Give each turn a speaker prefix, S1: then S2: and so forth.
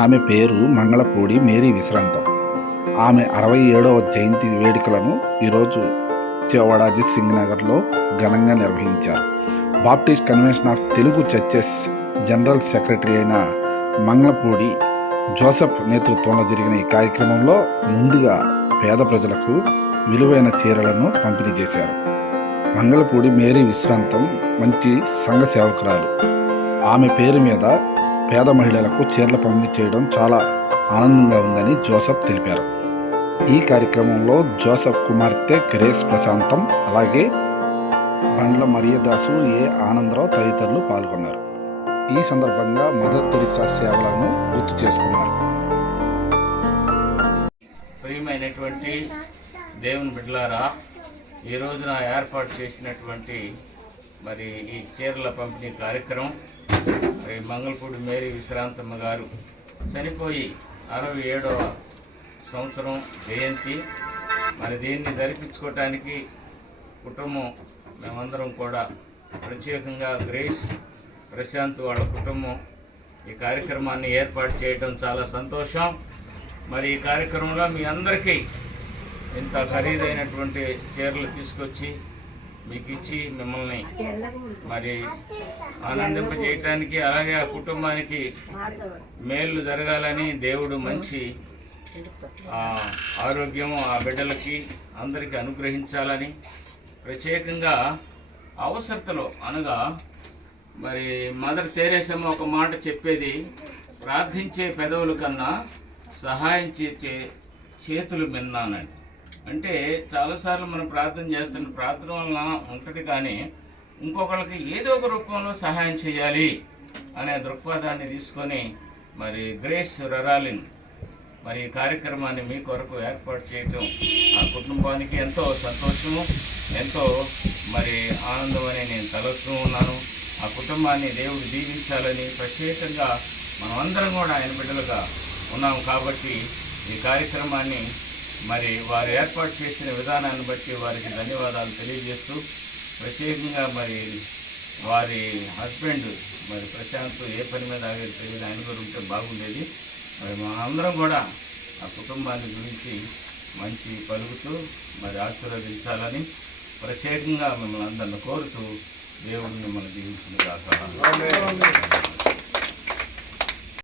S1: ఆమె పేరు మంగళపూడి మేరీ విశ్రాంతం. ఆమె అరవై ఏడవ జయంతి వేడుకలను ఈరోజు చేవాడ సింగ్ నగర్లో ఘనంగా నిర్వహించారు. Baptist convention of Telugu churches general secretary అయిన మంగళపూడి జోసెఫ్ నేతృత్వంలో జరిగిన ఈ కార్యక్రమంలో ముందుగా పేద ప్రజలకు విలువైన చీరలను పంపిణీ చేశారు. మంగళపూడి మేరీ విశ్రాంతం మంచి సంఘ సేవకురాలు. ఆమె పేరు మీద పేద మహిళలకు చీరలు పంపిణీ చేయడం చాలా ఆనందంగా ఉందని జోసఫ్ తెలిపారు. ఈ కార్యక్రమంలో జోసఫ్ కుమార్తె గ్రేస్ ప్రశాంతం అలాగే బండ్ల మరియదాసు ఏ ఆనందరావు తదితరులు పాల్గొన్నారు. ఈ సందర్భంగా మదర్ తెరిసా సేవలను గుర్తు చేసుకున్నారు.
S2: ప్రియమైనటువంటి దేవుని బిడ్డలారా ఈ రోజున ఏర్పాటు చేసినటువంటి మరి ఈ చీరల పంపిణీ కార్యక్రమం మంగళపూడి మేరీ విశ్రాంతమ్మ గారు చనిపోయి అరవై ఏడవ సంవత్సరం జయంతి. మరి దీన్ని జరిపించుకోవటానికి కుటుంబం మేమందరం కూడా ప్రత్యేకంగా గ్రేస్ ప్రశాంత్ వాళ్ళ కుటుంబం ఈ కార్యక్రమాన్ని ఏర్పాటు చేయడం చాలా సంతోషం. మరి ఈ కార్యక్రమంలో మీ అందరికీ ఇంత ఖరీదైనటువంటి చీరలు తీసుకొచ్చి మీకు ఇచ్చి మిమ్మల్ని మరి ఆనందింపజేయటానికి అలాగే ఆ కుటుంబానికి మేలు జరగాలని దేవుడు మంచి ఆ, ఆరోగ్యం ఆ బిడ్డలకి అందరికీ అనుగ్రహించాలని ప్రత్యేకంగా అవసరతలో అనగా మరి మదర్ తెరేసమ్మ ఒక మాట చెప్పేది ప్రార్థించే పెదవుల కన్నా సహాయం చేసే చేతులు మిన్నానండి. అంటే చాలాసార్లు మనం ప్రార్థన చేస్తున్న ప్రార్థన వలన ఉంటుంది కానీ ఇంకొకళ్ళకి ఏదో ఒక రూపంలో సహాయం చేయాలి అనే దృక్పథాన్ని తీసుకొని మరి గ్రేస్ రరాలిన్ మరి ఈ కార్యక్రమాన్ని మీ కొరకు ఏర్పాటు చేయటం ఆ కుటుంబానికి ఎంతో సంతోషము ఎంతో మరి ఆనందం అని నేను తలస్తూ ఉన్నాను. ఆ కుటుంబాన్ని దేవుడు దీవించాలని ప్రత్యేకంగా మనమందరం కూడా ఆయన బిడ్డలుగా ఉన్నాం కాబట్టి ఈ కార్యక్రమాన్ని మరి వారు ఏర్పాటు చేసిన విధానాన్ని బట్టి వారికి ధన్యవాదాలు తెలియజేస్తూ ప్రత్యేకంగా మరి వారి హస్బెండ్ మరి ప్రశాంత్ ఏ పని మీద ఆగేది తెలియదు ఆయన కూడా ఉంటే బాగుండేది. మరి మనందరం కూడా ఆ కుటుంబాన్ని గురించి మంచి పలుకుతూ మరి ఆశీర్వదించాలని ప్రత్యేకంగా మిమ్మల్ని అందరిని కోరుతూ దేవుడిని మన జీవించిన దాకా